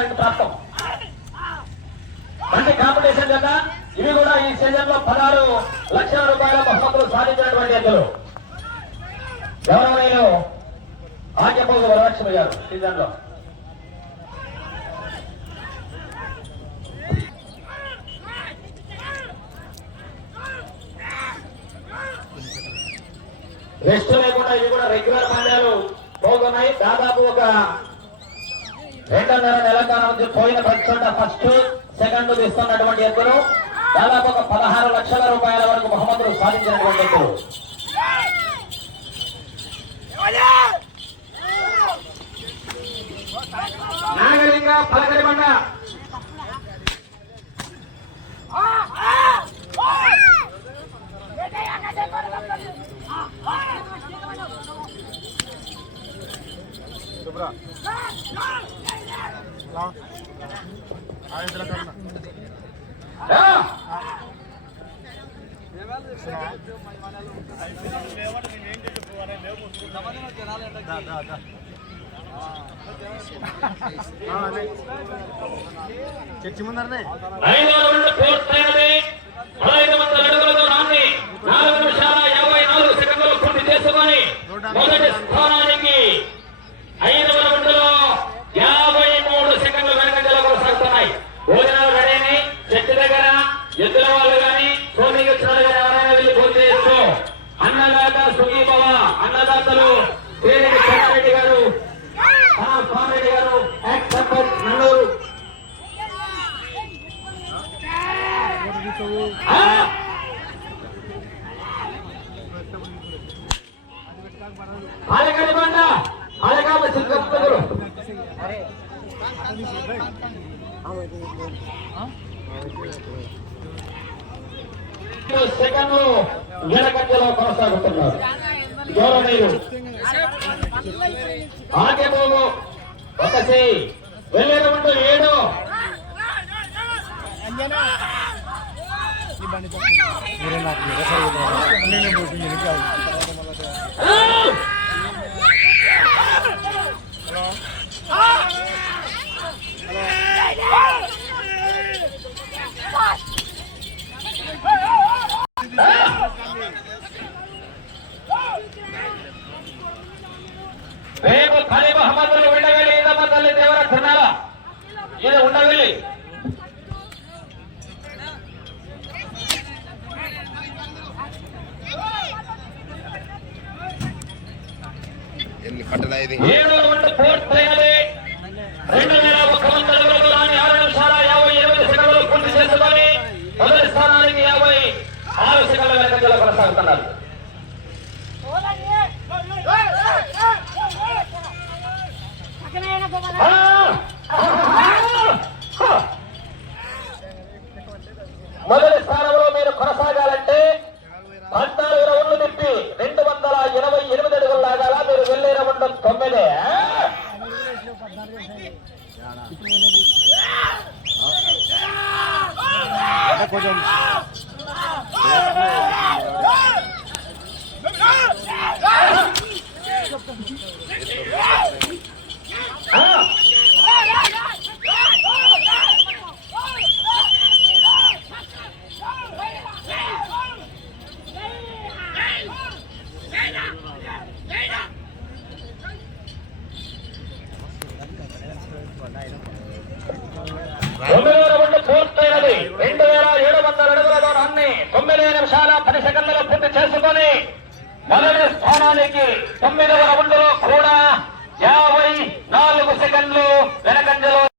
ఆయనకు ప్రాప్తం. మంచి కాంపిటీషన్ కదా ఇవి కూడా ఈ సీజన్లో పదహారు లక్షల రూపాయల బహుమతులు సాధించినటువంటి ఎద్దులు ఎవరైనా ఆజ్ఞపోగు వరలక్ష్మి గారు సీజన్లో రెస్ట్ లేకుండా ఇవి కూడా రెగ్యులర్ పందాలు పోతున్నాయి. దాదాపు ఒక రెండున్నర నెలల కాలం నుంచి పోయిన ప్రతిచోట ఫస్ట్ సెకండ్ ఇస్తున్నటువంటి ఎద్దులు దాదాపు ఒక పదహారు లక్షల రూపాయల వరకు బహుమతులు సాధించినటువంటి ఎద్దులు నాగలింగ పలకరి బండ రా. చర్చి ముందరనే. ఆ! సెకండ్లు వెనకంజలో కొనసాగుతున్నారు. గౌరవనీయులు ఆగేపోము ఒకసి వెళ్ళేటప్పుడు ఏడు. मेरा नाम मेरा सर ఎన్ని పూర్తి ఇది మొదటి స్థానానికి యాభై ఆరు సెకండ్ల వెనకంజలో కొనసాగుతున్నారు. మొదటి 잡고 좀. 아! పూర్తయినది. రెండు వేల ఏడు వందల అడుగుల దూరాన్ని తొమ్మిది నిమిషాల పది సెకండ్లలో పూర్తి చేసుకొని మొదటి స్థానానికి తొమ్మిదవ రౌండ్లో